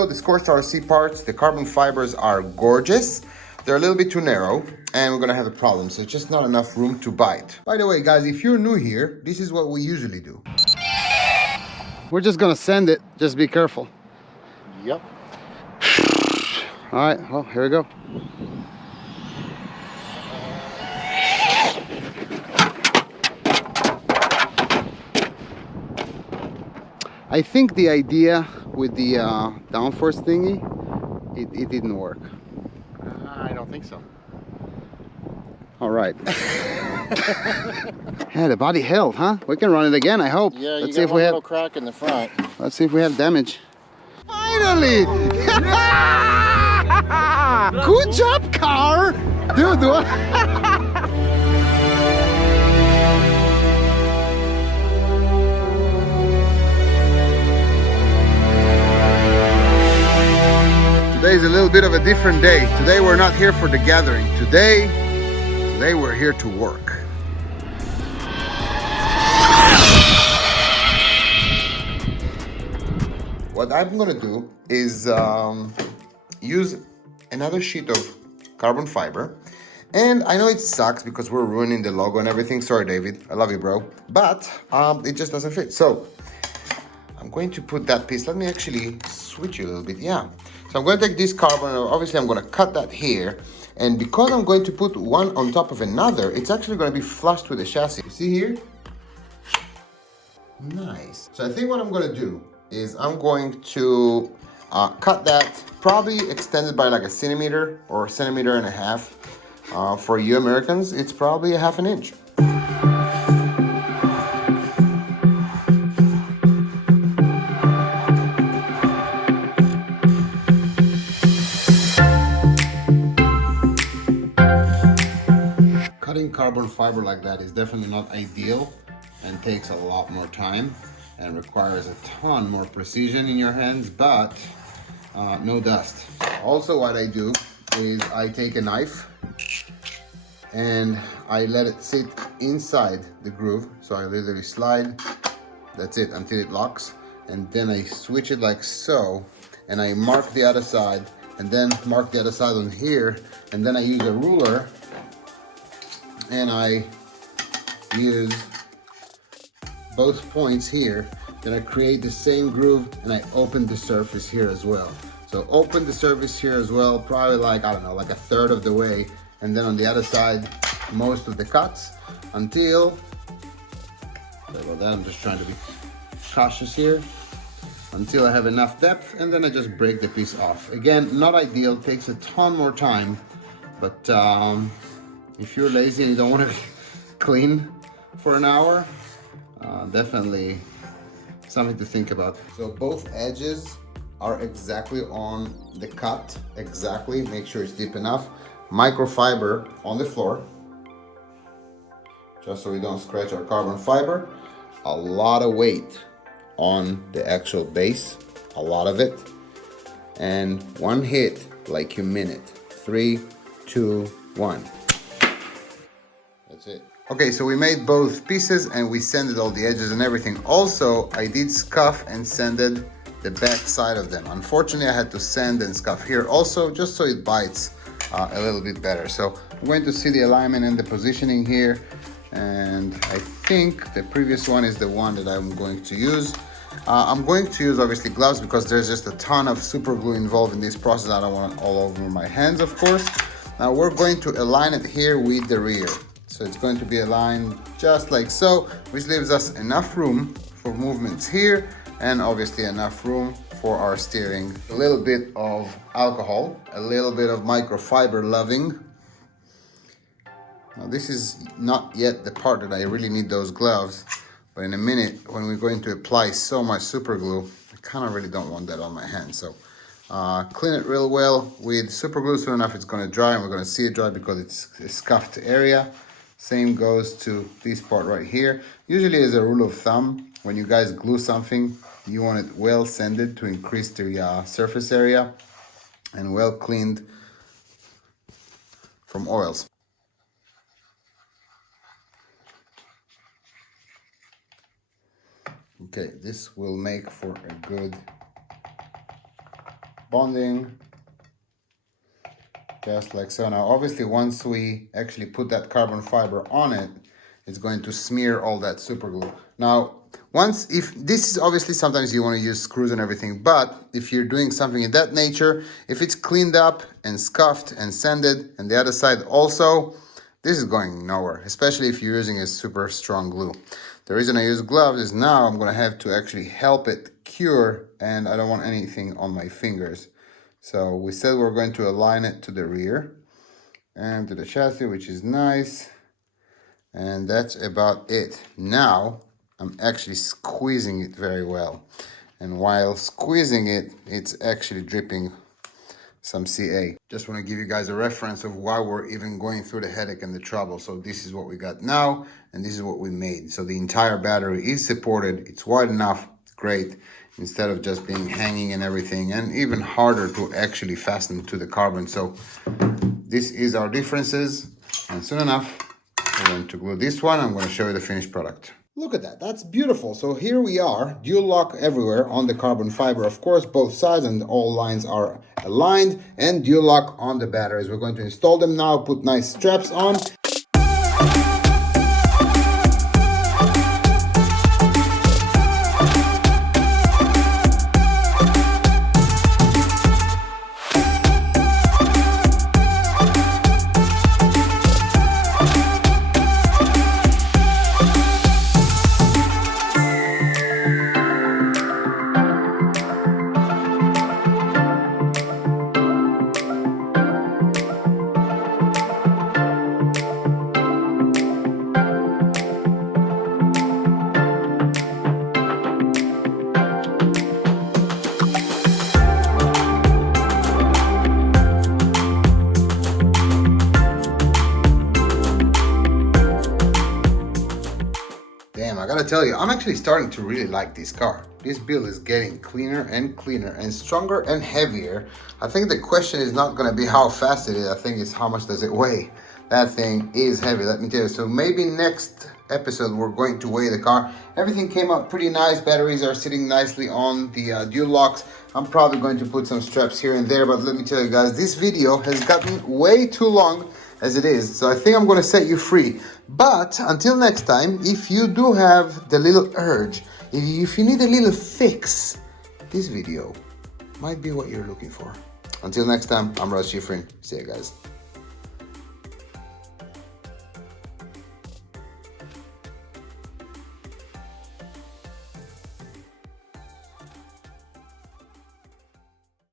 though the scorched RC parts, the carbon fibers are gorgeous, they're a little bit too narrow and we're gonna have a problem. So it's just not enough room to bite. By the way, guys, if you're new here, this is what we usually do. We're just gonna sand it, just be careful. Yep. All right, well, here we go. I think the idea with the downforce thingy, it didn't work. I don't think so. All right. Yeah, the body held, huh? We can run it again, I hope. Yeah, let's you see got if one we little have. crack in the front. Let's see if we have damage. Finally! Good job, car! Dude, what? Today is a little bit of a different day. Today we're not here for the gathering. Today we're here to work. What I'm gonna do is use another sheet of carbon fiber. And I know it sucks because we're ruining the logo and everything. Sorry, David, I love you, bro. But it just doesn't fit. So I'm going to put that piece. Let me actually switch you a little bit. Yeah. So I'm going to take this carbon. Obviously, I'm going to cut that here. And because I'm going to put one on top of another, it's actually going to be flushed with the chassis. You see here? Nice. So I think what I'm going to do is I'm going to cut that, probably extended by like a centimeter or a centimeter and a half. For you Americans, it's probably a half an inch. Cutting carbon fiber like that is definitely not ideal and takes a lot more time and requires a ton more precision in your hands, but no dust. Also, what I do is I take a knife and I let it sit inside the groove. So I literally slide, that's it, until it locks. And then I switch it like so, and I mark the other side, and then mark the other side on here, and then I use a ruler and I use both points here. Then I create the same groove and I open the surface here as well. So open the surface here as well, probably like, I don't know, like a third of the way. And then on the other side, most of the cuts until, sorry about that, I'm just trying to be cautious here, until I have enough depth, and then I just break the piece off. Again, not ideal, takes a ton more time, but if you're lazy and you don't want to clean for an hour, definitely something to think about. So both edges are exactly on the cut, exactly, make sure it's deep enough. Microfiber on the floor, just so we don't scratch our carbon fiber. A lot of weight on the actual base, a lot of it. And one hit like you mean it. 3, 2, 1. That's it. Okay, so we made both pieces and we sanded all the edges and everything. Also, I did scuff and sanded the back side of them. Unfortunately, I had to sand and scuff here also, just so it bites a little bit better. So I'm going to see the alignment and the positioning here. And I think the previous one is the one that I'm going to use. I'm going to use obviously gloves because there's just a ton of super glue involved in this process. I don't want it all over my hands, of course. Now we're going to align it here with the rear. So it's going to be aligned just like so, which leaves us enough room for movements here and obviously enough room for our steering. A little bit of alcohol, a little bit of microfiber loving. Now this is not yet the part that I really need those gloves, but in a minute when we're going to apply so much super glue, I kind of really don't want that on my hands. So clean it real well with super glue. Soon enough it's going to dry and we're going to see it dry because it's a scuffed area. Same goes to this part right here. Usually as a rule of thumb, when you guys glue something, you want it well sanded to increase the surface area and well cleaned from oils. Okay, this will make for a good bonding, just like so. Now obviously once we actually put that carbon fiber on it, it's going to smear all that super glue. Now if this is obviously sometimes you want to use screws and everything, but if you're doing something in that nature, if it's cleaned up and scuffed and sanded, and the other side also, this is going nowhere, especially if you're using a super strong glue. The reason I use gloves is now I'm going to have to actually help it cure, and I don't want anything on my fingers. So we said we're going to align it to the rear and to the chassis, which is nice. And that's about it. Now I'm actually squeezing it very well. And while squeezing it, it's actually dripping some CA. Just want to give you guys a reference of why we're even going through the headache and the trouble. So this is what we got now, and this is what we made. So the entire battery is supported. It's wide enough, great, instead of just being hanging and everything, and even harder to actually fasten to the carbon. So this is our differences, and soon enough, we're going to glue this one. I'm going to show you the finished product. Look at that, that's beautiful. So here we are, dual lock everywhere on the carbon fiber, of course, both sides, and all lines are aligned, and dual lock on the batteries. We're going to install them now, put nice straps on. I gotta tell you, I'm actually starting to really like this car. This build is getting cleaner and cleaner and stronger and heavier. I think the question is not gonna be how fast it is, I think it's how much does it weigh. That thing is heavy, let me tell you. So maybe next episode we're going to weigh the car. Everything came out pretty nice. Batteries are sitting nicely on the dual locks. I'm probably going to put some straps here and there, but let me tell you guys, this video has gotten way too long as it is, so I think I'm going to set you free. But until next time, if you do have the little urge, if you need a little fix, this video might be what you're looking for. Until next time, I'm Shifrin. See you guys.